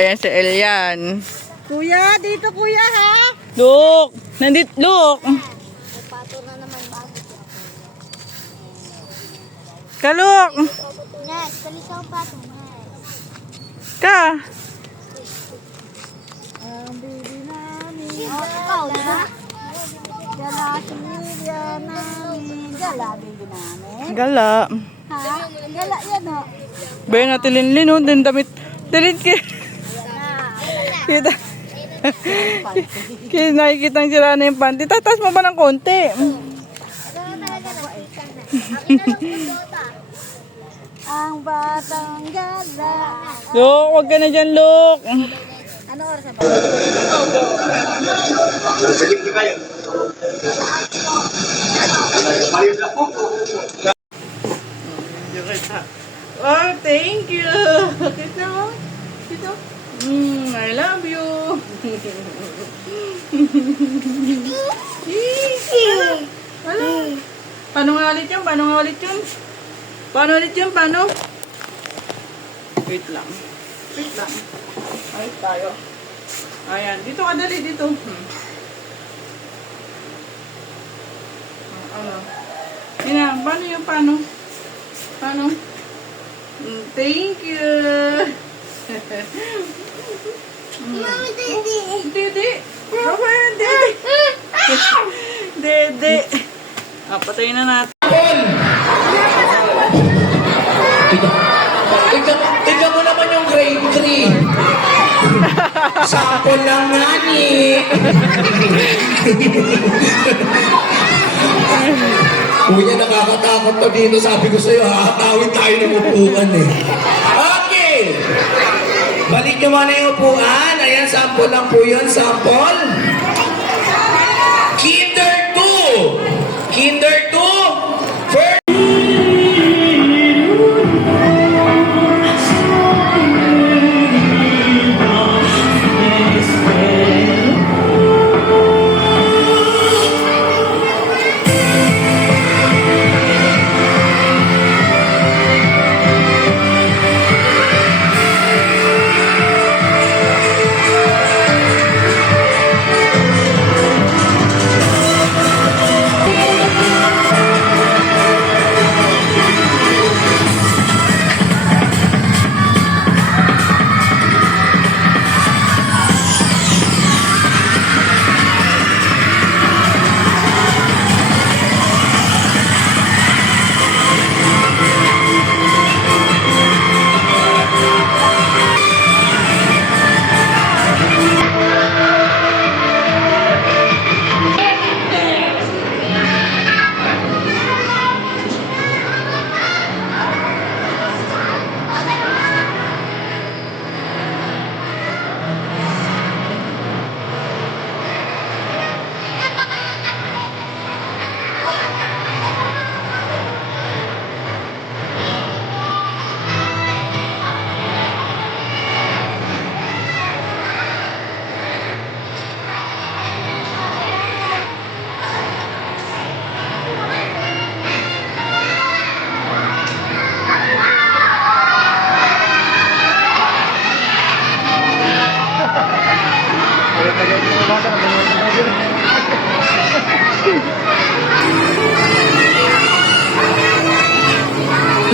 Ayan si Elian. Kuya, dito kuya ha. Look! Nandito, look! Pato na naman bakit? Kalok! Yes, kalikaw pato. Ka! Ang baby namin. Ikaw, di ba? Gala, similya namin. Gala, baby namin. Gala. Ha? Gala yan o. Bayan natin linlin, oh. Damit. Dalit ka. Kita. Kaya nakikita ang sira na yung panty. Tatas mo ba ng konti? Ang batang gala. Look, huwag ka na dyan, look. Ano oras na ba? Oh, thank you. Kita mo? Kita? I love you. Ano? Paano nga ulit yun? Paano nga ulit yun? Paano ulit yun? Paano? Wait lang. Wait lang. Ayos tayo. Ayan. Dito ka dali. Dito. Ano? Yan. Paano yun? Paano? Paano? Thank you. Mama, didi. Dede. Baba, dede. Dede. Patayin na natin. Tignan mo naman yung grade 3. Sample lang nga ni. Kuya, nakakatakot to dito. Sabi ko sa'yo, hahatawin tayo ng upuan eh. Okay! Balik nyo muna yung upuan. Ayan, sample lang po yun. Sample. Kinder 2. Kinder 2. First.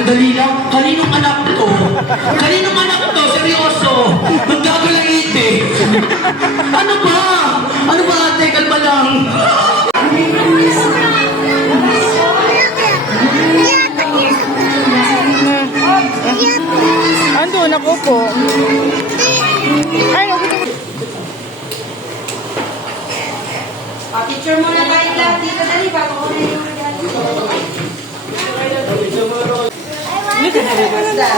Dali lang, kaninong anak to? Kaninong anak to? Seryoso? Magdagalaiti. Ano ba? Ano ba ate? Kalma lang. Ando, ako po. Ay, nagutom. Picture muna tayo lahat dito. Dali, bago ko na yung Dito na rin. basta.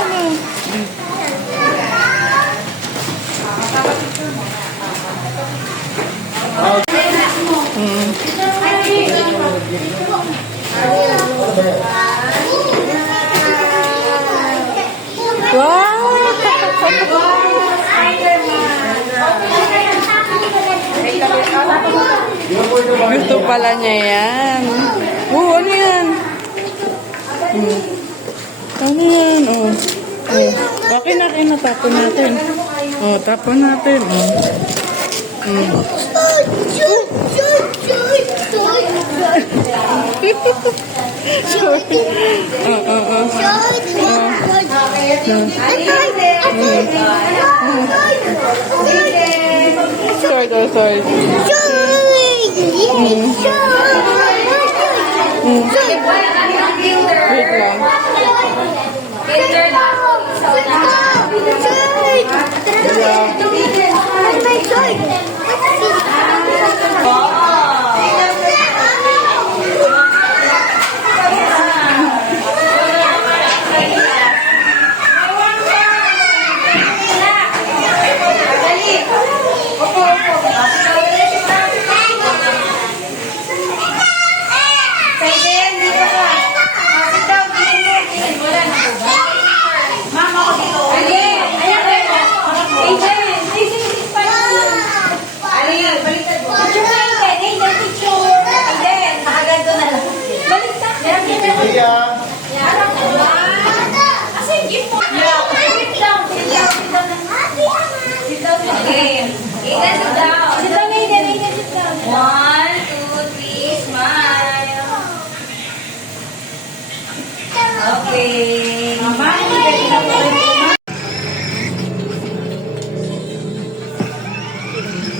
Wow! Gusto pala niya yan. Oh, ano yan? Ano yan? Oh. Okay na, tapon natin. Oh, tapon natin. Sorry. Wait lang.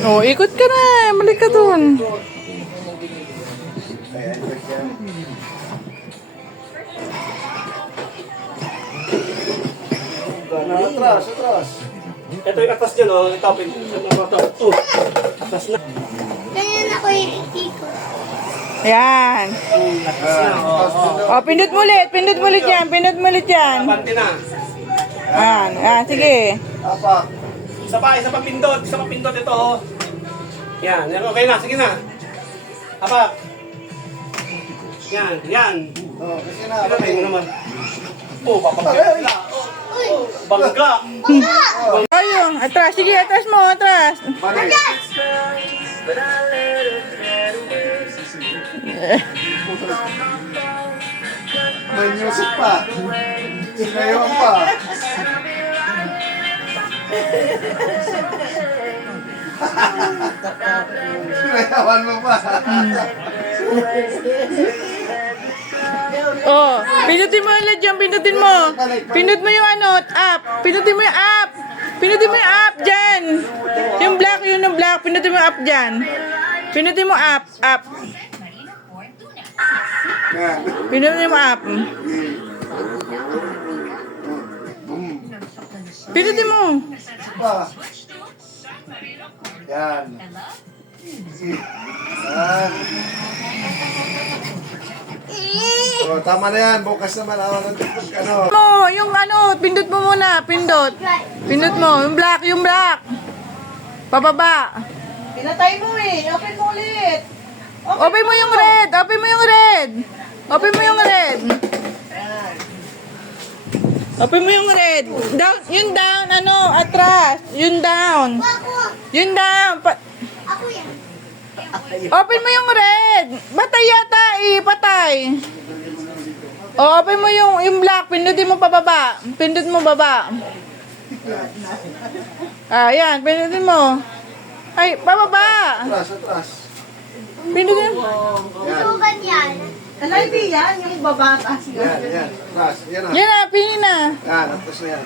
Oh, ikot ka na. Balik ka dun. Atras. Ito yung atas dyan, oh. Itapin. Oh, atas na. Ganyan ako ikikot. Ayan. Oh, pindot mo ulit yan. Pante na. Ayan. Ah, sige. Apa. Isa pa pindot. Ito, oh. Yan, okay na. Sige na. Apa. Yan. Oh, kasi na. Pinatay mo naman. Oh, papagay na. Bangga. Ayun. Atras. Sige, atras mo. Atras. May music pa. Sinayawan pa. Sinayawan mo pa. Oh, pindutin mo ulit dyan. Pindot mo yung ano, up. Pindutin mo yung up. Dyan. Yung black. Pindutin mo yung up dyan. Pindutin mo up. Yan. Pindutin mo up. Pindutin mo. Pa. Yan. Yan. Oh, tama na yan. Bukas naman awan ng tiktok ano. Yung ano, pindot mo muna. Pindot mo. Yung black. Pababa. Pinatay mo eh. Open mo ulit. Open mo yung red. Open mo yung red. Down, yung down, ano, atras. Yung down. Yung down. Ako yan. Open mo yung red. Patay yata eh, patay. O, open mo yung black. Pindutin mo pababa. Pindot mo baba. Ah, yan. Pindutin mo. Ay, pababa. Atras. Pindutin mo. Yan. Tugan yan. Ano hindi yan? Yung babatas Yan. Atras. Yan na. Yan na, pinin na. Yan. Atras na yan.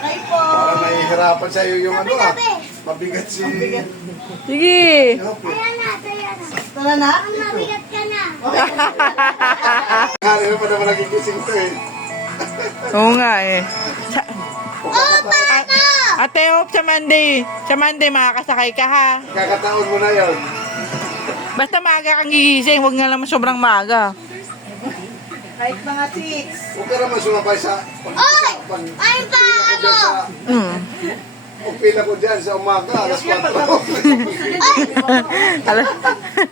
Ay po. Parang nahihirapan sa'yo yung ano ah. Tabi. Mabigat si... Sige. Okay. Ayan na. Tara na. Ang mabigat ka na. Kali na pa naman nagigising to eh. Oo nga eh. Oh, paano? Ate, hope sa Monday. Sa Monday, makakasakay ka ha. Kakataon mo na yun. Basta maaga kang gigising, huwag nga naman sobrang maaga. Kahit mga 6. Huwag ka naman sumabay sa... Oy! Ay, pa ano? Kung pila ko dyan sa umaga, alas 4.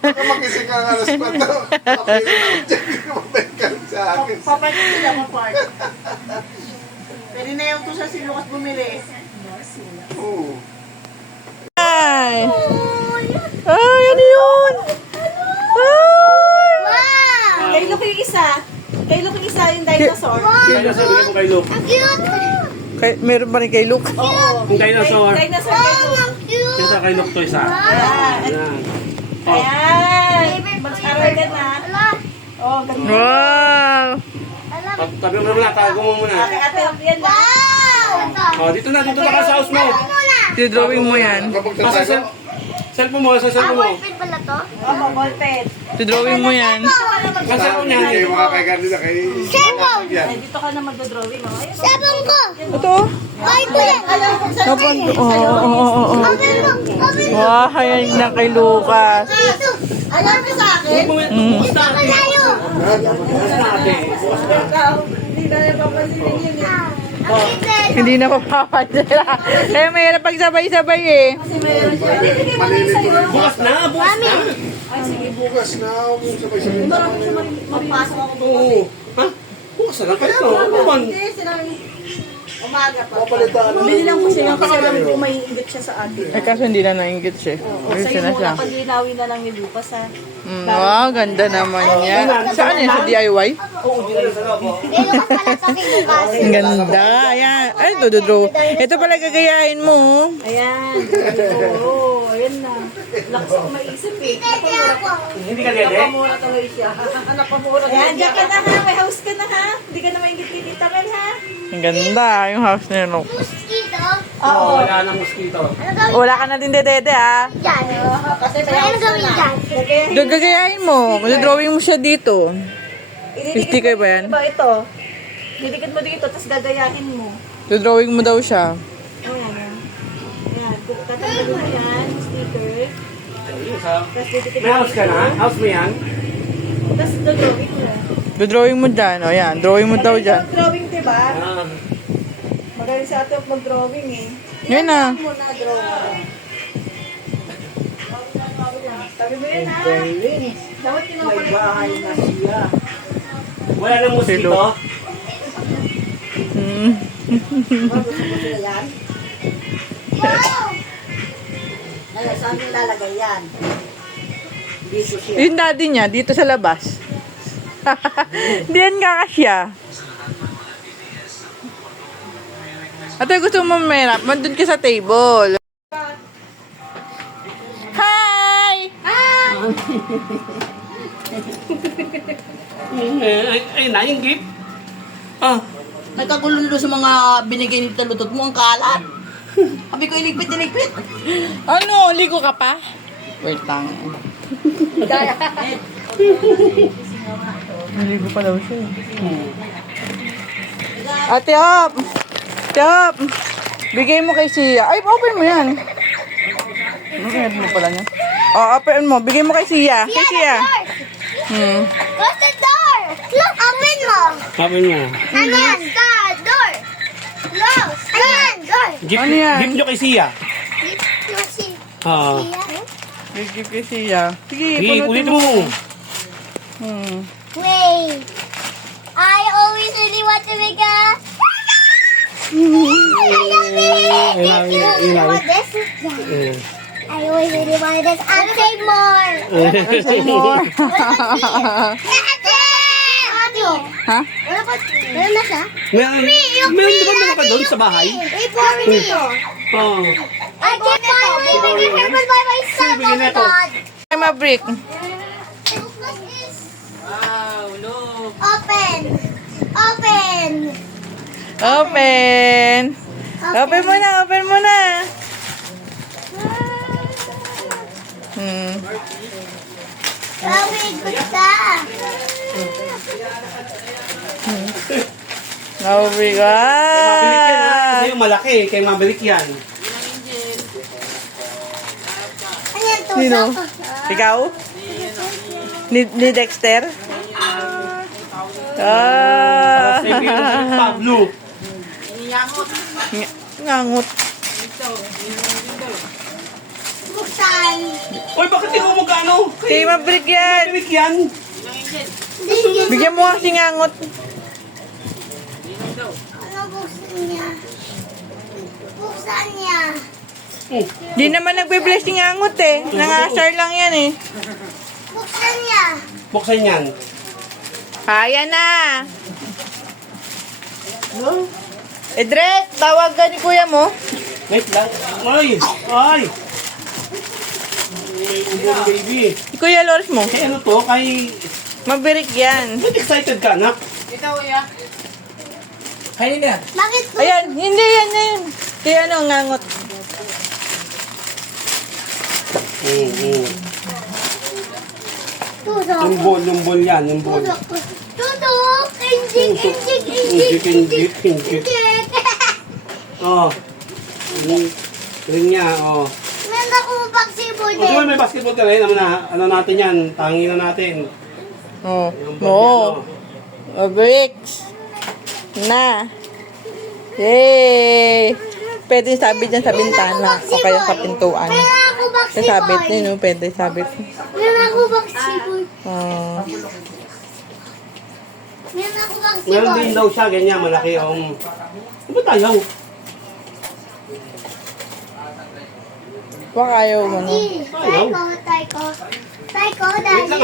Kung magising ka ng alas 4, kapila na ako dyan, kumabay ka rin sa akin. Papalit sila mapart. Pwede na yung to sa si Lucas bumili. Oo. Ay! Ay, ano yun? Ay! Wow! Kay Luke yung isa. Kay Luke yung isa yung dinosaur. Kaya nasa bigay mo kay Luke. Ang cute! Meron pa rin kay Luke. Yung dinosaur. Dinosaur kay Luke. Yung sa kay Luke to isa. Ayan. Oh. Ayan. Mag-aral ka na. Oh, ganun. Wow! Tabi mo muna, tago mo muna. Ate, yan na. Oh, dito na ka sa house mo. Drawing mo yan. Sa cellphone mo, sa cellphone mo. pala to? Oo, ballpen. Drawing mo yan. Sa cellphone niya. Ay, dito ka na mag-drawing. Oh. Ayun. Sabong ko! Ito. Ay, kuya! Alam ko sa Open ko. Oo. Open mo! Open mo! Wow, ayan na kay Lucas. Alam mo sa akin? Bukas na ate. Tayo! Bukas na ate. Hindi na napapansinin yun eh. Hindi na papapansin. Kaya mahirap pagsabay-sabay eh. Kasi mayroon siya. Bibigyan mo rin sa'yo. Bukas na, bukas na. Ay, sige. Bukas na. Marami siya magpasok ako bukas. Oo. Ha? Bukas na lang kayo. Ano man? Hindi, sinabi. Umaga pa. Bili lang ko siya kasi alam ko may ingot siya sa atin. Ay, kaso hindi na nainggit siya. Ayun Sa'yo na siya. muna, paglinawin na lang ni Lucas ha. Wow, ganda naman yan. Saan yan? Sa DIY? Oo, di na sa loob. Pero mas pala sa akin yung kasi. Ang ganda. Ayan. Ay, draw. Ito pala gagayahin mo. Ayan. Oo, ayan na. Lakas ako maisip eh. Hindi ka dede? Napamura tuloy siya. Napamura tuloy siya. Ayan, dyan ka na ha. May house ka na ha. Hindi ka na maingit-ingit tagal ha. Ang ganda. Yung house niya, no? Mosquito? Oo, wala nang mosquito. Wala ka na din dede, ha? Yan. Kasi may Ano house ka gawin na. dyan? Gagayahin mo. Drawing mo siya dito. Sticker ba yan? Diba ito? Didikit mo dito, tapos gagayahin mo. Drawing mo daw siya. Ayan. Ayan. Tatanggalin mo yan. Sticker. Tapos didikit May house ka na? House mo yan? Tapos drawing mo. Drawing mo dyan. O yan. Drawing mo daw dyan. Drawing, diba? Ah. Magaling sa atin mag-drawing eh. Yan na. Muna drawing. Sabi mo yun ha. Dapat kinukulit mo. Wala nang mosquito? Hmm. Yan. Ngayon, saan nilalagay yan? Dito siya. Yung daddy niya, dito sa labas. Diyan ka kasya. Ate, gusto mo merap? Mandun ka sa table. Hi! Ay, na yung gift. Ah, Nagkagulo doon sa mga binigay ni Talutot mo, ang kalat. Sabi ko, iligpit. Ano? Ligo ka pa? Wait lang. Naligo pa daw siya. Ate Hop! Ate Hop! Bigay mo kay Sia. Ay, open mo yan. Ano mo pala niya? Oh, open mo. Bigay mo kay Sia. Kay Sia. Close the door! Look, open mo! sabi niya. Ano yan? Door! Close! Ano yan? Door! Gift, Ano yan? gift nyo kay Sia. Kasi, Ah. Bigay kay Sia. Sige, Sige, pulutin ulit mo. mo. wait. I always really want to make a... You want this? Eh. I always really wanted this. I'll save more. More. Ha? Meron na siya? Meron, meron di ba meron ka doon sa bahay? Wait for me. Oo. I can finally make a herbal by myself. Oh my God. Ay, Maverick. Wow, look. Open. Open. Open. Open mo na, open mo na. Sabi, gusta. Maverick. Mabilik yan ha. Ah! Kasi yung malaki, kay mabilik yan. Ano yan to? Nino? Ikaw? Ni Dexter? Ah! Sabi yung Pablo. Ngangot. Buksan. Uy, bakit di mo magkano? Kay Maverick yan. Mabilik yan. Bigyan mo kasi ngangot. Ano buksan niya? Buksan niya. Di naman nagbe-bless si ngangot eh. Nangasar lang yan eh. Buksan niya. Buksan yan. Kaya na. Edret, tawag ka ni kuya mo. Wait lang. Ay! Ay! May ubong baby. Si Kuya Loris mo. Kay ano to? Kay... Mabirik yan. Ba't excited ka, anak? Bakit po? Ayan, hindi yan na yun. Kaya ano, ngangot. Tutok. Yung ball yan, yung ball. Tutok. Tutok. Injik, injik, Injik, injik, injik. Oh. Ring niya, oh. Meron akong paksibo O, di ba din. may basketball ka rin? Ano natin yan? Tangin na natin. Oh. Yung ball yan, Oh. Mabricks. Na. Yay! Pwede sabit yan sa bintana o kaya sa pintuan. Meron ako Sa baksibo. sabit din, no? Pwede sabit. Meron ako baksibo. Oh. Meron ako baksibo. Meron din daw siya, ganyan, malaki. Ano ba tayo? Baka ayaw mo, no? Taiko, taiko. Taiko, dali.